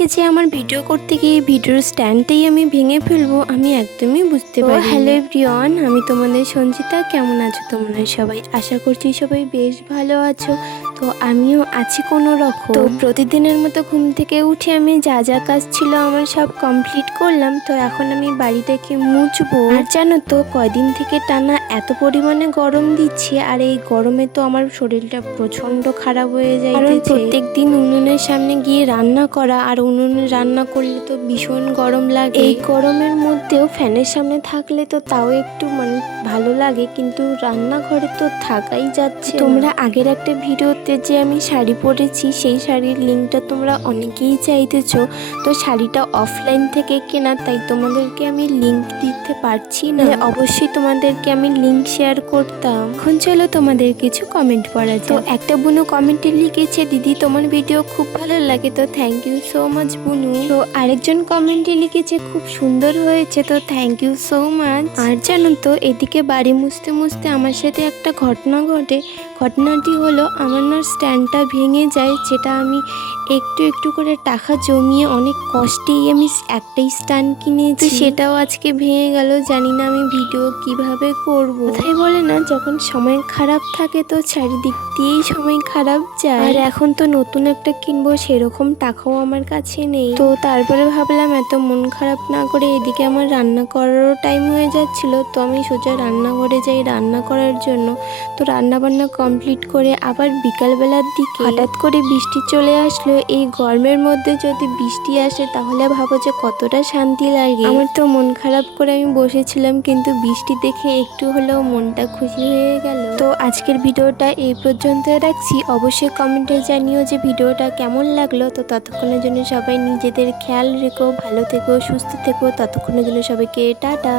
আজকে যে আমার ভিডিও করতে গিয়ে ভিডিওর স্ট্যান্ডটাই আমি ভেঙে ফেলবো আমি একদমই বুঝতে পারি। হ্যালো এভরিওয়ান, আমি তোমাদের সঞ্চিতা। কেমন আছো তোমরা সবাই? আশা করছি সবাই বেশ ভালো আছো। তো আমিও আছি কোনো রকম। তো প্রতিদিনের মতো ঘুম থেকে উঠে আমি যা যা কাজ ছিল আমার সব কমপ্লিট করলাম। তো এখন আমি বাড়িটাকে মুছবো। আর জানো তো কয়দিন থেকে টানা এত পরিমাণে গরম দিচ্ছে, আর এই গরমে তো আমার শরীরটা প্রচন্ড খারাপ হয়ে যায়। কারণ প্রত্যেক দিন উনুনের সামনে গিয়ে রান্না করা, আর উনুনে রান্না করলে তো ভীষণ গরম লাগে। এই গরমের মধ্যেও ফ্যানের সামনে থাকলে তো তাও একটু ভালো লাগে, কিন্তু রান্নাঘরে তো থাকাই যাচ্ছে। তোমরা আগের একটা ভিডিওতে যে আমি শাড়ি পরেছি সেই শাড়ির লিঙ্কটা তোমরা অনেকেই চাইতেছো। তো শাড়িটা অফলাইন থেকে কেনা, তাই তোমাদেরকে আমি লিঙ্ক দিতে পারছি না। অবশ্যই তোমাদেরকে আমি লিঙ্ক শেয়ার করতাম। এখন চলো তোমাদের কিছু কমেন্ট পড়া যায়। তো একটা বুনু কমেন্টে লিখেছে, দিদি তোমার ভিডিও খুব ভালো লাগে। তো থ্যাংক ইউ সো মাচ বুনু। তো আরেকজন কমেন্টে লিখেছে খুব সুন্দর হয়েছে। তো থ্যাংক ইউ সো মাচ। আর জানো তো এদিকে বাড়ি মুছতে মুছতে আমার সাথে একটা ঘটনা ঘটে। ঘটনাটি হলো আমার না স্ট্যান্ডটা ভেঙে যায়, যেটা আমি একটু একটু করে টাকা জমিয়ে অনেক কষ্টেই আমি একটাই স্ট্যান্ড কিনেছি, সেটাও আজকে ভেঙে গেল। জানি না আমি ভিডিও কিভাবে করব। তাই বলে না, যখন সময় খারাপ থাকে তো চারিদিক দিয়েই সময় খারাপ যায়। আর এখন তো নতুন একটা কিনবো, সেরকম টাকাও আমার কাছে নেই। তো তারপরে ভাবলাম এত মন খারাপ না করে, এদিকে আমার রান্না করারও টাইম হয়ে যাচ্ছিল। তো আমি সোজা রান্নাঘরে যাই রান্না করার জন্য। তো রান্না বান্না কমপ্লিট করে আবার বিকালবেলার দিকে হঠাৎ করে বৃষ্টি চলে আসলো। এই গরমের মধ্যে যদি বৃষ্টি আসে তাহলে ভাবো যে কতটা শান্তি লাগে। আমার তো মন খারাপ করে আমি বসেছিলাম, কিন্তু বৃষ্টি দেখে একটু হলেও মনটা খুশি হয়ে গেল। তো আজকের ভিডিওটা এই পর্যন্ত রাখছি। অবশ্যই কমেন্টে জানিও যে ভিডিওটা কেমন লাগলো। তো ততক্ষণের জন্য সবাই নিজেদের খেয়াল রেখো, ভালো থেকো, সুস্থ থেকো। ততক্ষণের জন্য সবাইকে টাটা।